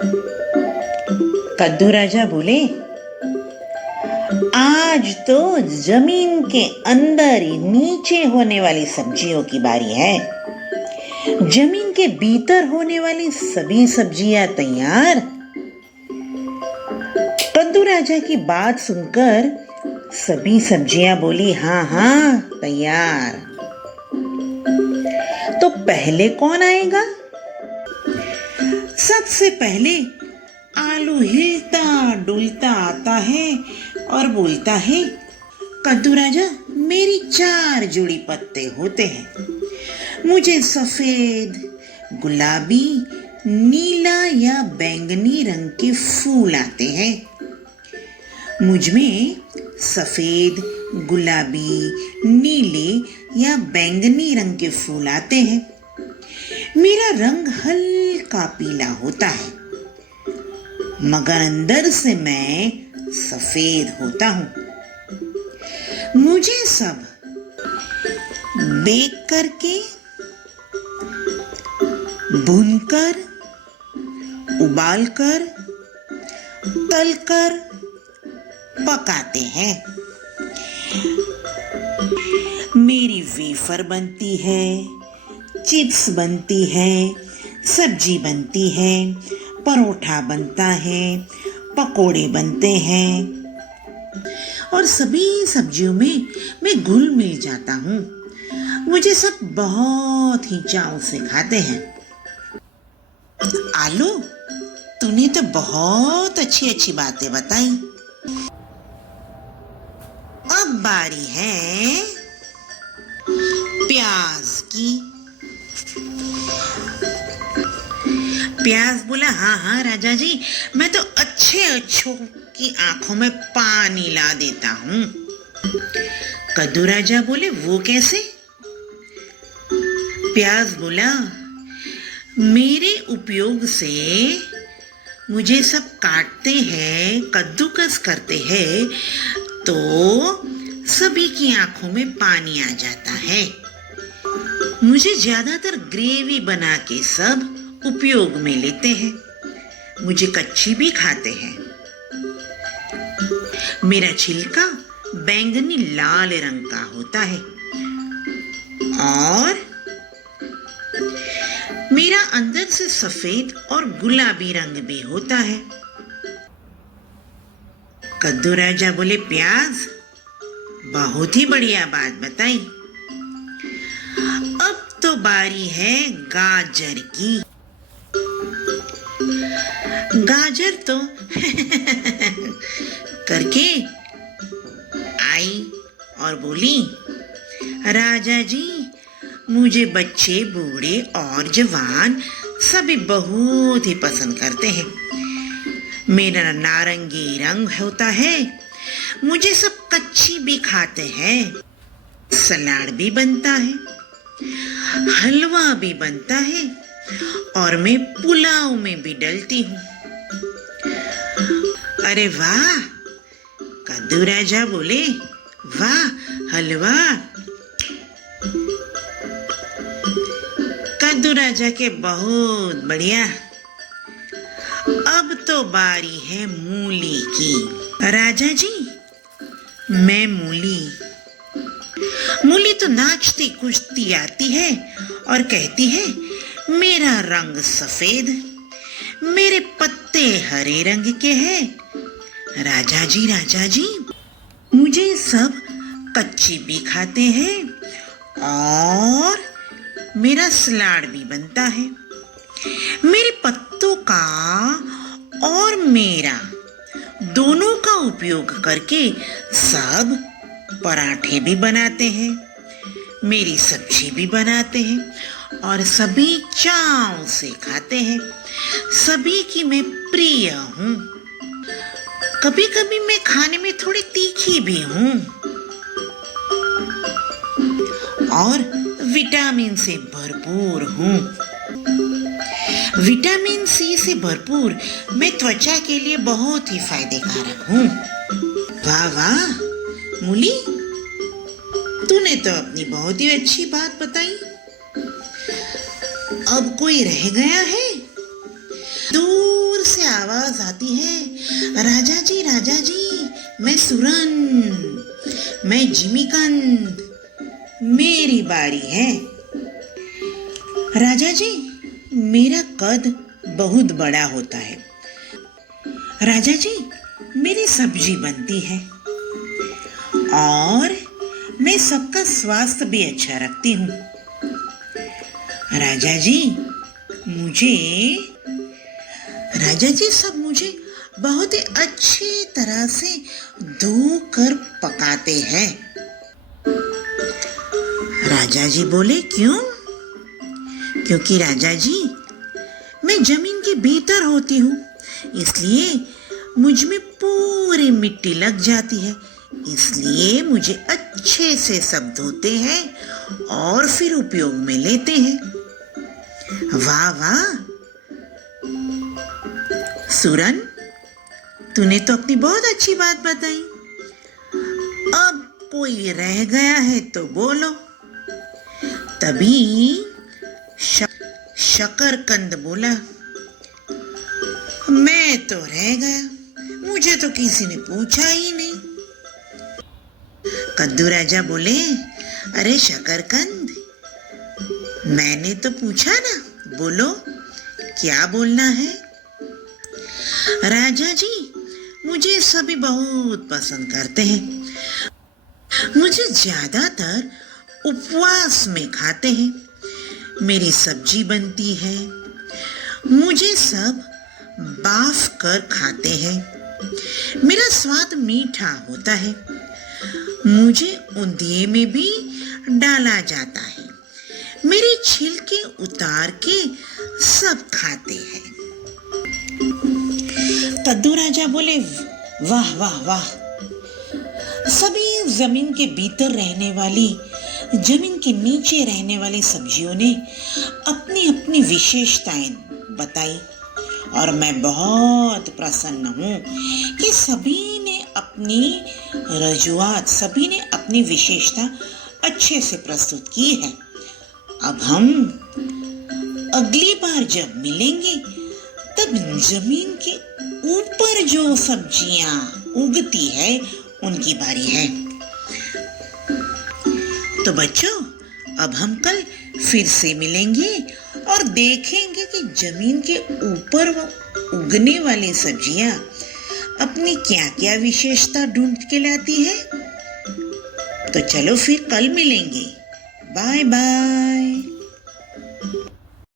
कद्दू राजा बोले, आज तो जमीन के अंदर ही नीचे होने वाली सब्जियों की बारी है। जमीन के भीतर होने वाली सभी सब्जियां तैयार। कद्दू राजा की बात सुनकर सभी सब्जियां बोली, हाँ हाँ तैयार। तो पहले कौन आएगा? सबसे पहले आलू हिलता डुलता आता है और बोलता है, कद्दू राजा मेरी 4 जोड़ी पत्ते होते हैं। मुझे सफेद, गुलाबी, नीला या बैंगनी रंग के फूल आते हैं। मुझ में सफेद, गुलाबी, नीले या बैंगनी रंग के फूल आते हैं। मेरा रंग हल्का पीला होता है, मगर अंदर से मैं सफेद होता हूं। मुझे सब बेक करके, भूनकर, उबालकर, तलकर पकाते हैं। मेरी वेफर बनती है, चिप्स बनती है, सब्जी बनती है, परोठा बनता है, पकोड़े बनते हैं और सभी सब्जियों में मैं घुल मिल जाता हूँ। मुझे सब बहुत ही चाव से खाते हैं। आलू, तूने तो बहुत अच्छी अच्छी बातें बताई। अब बारी है प्याज की। प्याज बोला, हाँ हाँ राजा जी, मैं तो अच्छों की आंखों में पानी ला देता हूँ। कद्दू राजा बोले, वो कैसे? प्याज बोला, मेरे उपयोग से मुझे सब काटते हैं, कद्दूकस करते हैं, तो सभी की आंखों में पानी आ जाता है। मुझे ज्यादातर ग्रेवी बना के सब उपयोग में लेते हैं। मुझे कच्ची भी खाते हैं। मेरा छिलका बैंगनी लाल रंग का होता है और मेरा अंदर से सफेद और गुलाबी रंग भी होता है। कद्दू राजा बोले, प्याज बहुत ही बढ़िया बात बताई। अब तो बारी है गाजर की। गाजर तो करके आई और बोली, राजा जी मुझे बच्चे, बूढ़े और जवान सभी बहुत ही पसंद करते हैं। मेरा नारंगी रंग होता है। मुझे सब कच्ची भी खाते हैं। सलाद भी बनता है, हलवा भी बनता है और मैं पुलाव में भी डलती हूँ। अरे वाह! कद्दू राजा बोले, वाह हलवा। कद्दू राजा के बहुत बढ़िया। अब तो बारी है मूली की। राजा जी, मैं मूली तो नाचती कूदती आती है और कहती है, मेरा रंग सफेद, मेरे पत्ते हरे रंग के हैं। राजा जी, मुझे सब कच्ची भी खाते हैं और मेरा सलाद भी बनता है। मेरे पत्तों का और मेरा दोनों का उपयोग करके सब पराठे भी बनाते हैं, मेरी सब्जी भी बनाते हैं और सभी चाव से खाते हैं। सभी की मैं प्रिय हूँ। कभी कभी मैं खाने में थोड़ी तीखी भी हूँ और विटामिन से भरपूर हूँ। विटामिन सी से भरपूर मैं त्वचा के लिए बहुत ही फायदेकारक हूँ। वाह वाह मूली, तूने तो अपनी बहुत ही अच्छी बात बताई। अब कोई रह गया है? दूर से बुलाती है, राजा जी, मैं सुरन, मैं जिमीकंद, मेरी बारी है। राजा जी, मेरा कद बहुत बड़ा होता है। राजा जी, मेरी सब्जी बनती है और मैं सबका स्वास्थ्य भी अच्छा रखती हूँ। राजा जी सब मुझे बहुत ही अच्छी तरह से धोकर पकाते हैं। राजा जी बोले, क्यों? क्योंकि राजा जी, मैं जमीन के भीतर होती हूँ, इसलिए मुझ में पूरी मिट्टी लग जाती है, इसलिए मुझे अच्छे से सब धोते हैं और फिर उपयोग में लेते हैं। वाह वाह सुरन, तूने तो अपनी बहुत अच्छी बात बताई। अब कोई रह गया है तो बोलो। तभी शकरकंद बोला, मैं तो रह गया, मुझे तो किसी ने पूछा ही नहीं। कद्दू राजा बोले, अरे शकरकंद, मैंने तो पूछा ना, बोलो क्या बोलना है। राजा जी, मुझे सभी बहुत पसंद करते हैं, मुझे ज्यादातर उपवास में खाते हैं, मेरी सब्जी बनती है, मुझे सब बाफ कर खाते हैं, मेरा स्वाद मीठा होता है, मुझे ऊंधिये में भी डाला जाता है, मेरे छिलके उतार के सब खाते हैं। कद्दू राजा बोले, वाह वाह वाह, सभी जमीन के भीतर रहने वाली, जमीन के नीचे रहने वाली सब्जियों ने अपनी अपनी विशेषताएं बताई और मैं बहुत प्रसन्न हूँ कि सभी ने अपनी रजूआत, सभी ने अपनी विशेषता अच्छे से प्रस्तुत की है। अब हम अगली बार जब मिलेंगे तब जमीन के ऊपर जो सब्जियां उगती है उनकी बारी है। तो बच्चों, अब हम कल फिर से मिलेंगे और देखेंगे कि जमीन के ऊपर उगने वाली सब्जियां अपनी क्या क्या विशेषता ढूंढ के लाती है। तो चलो फिर कल मिलेंगे। Bye bye.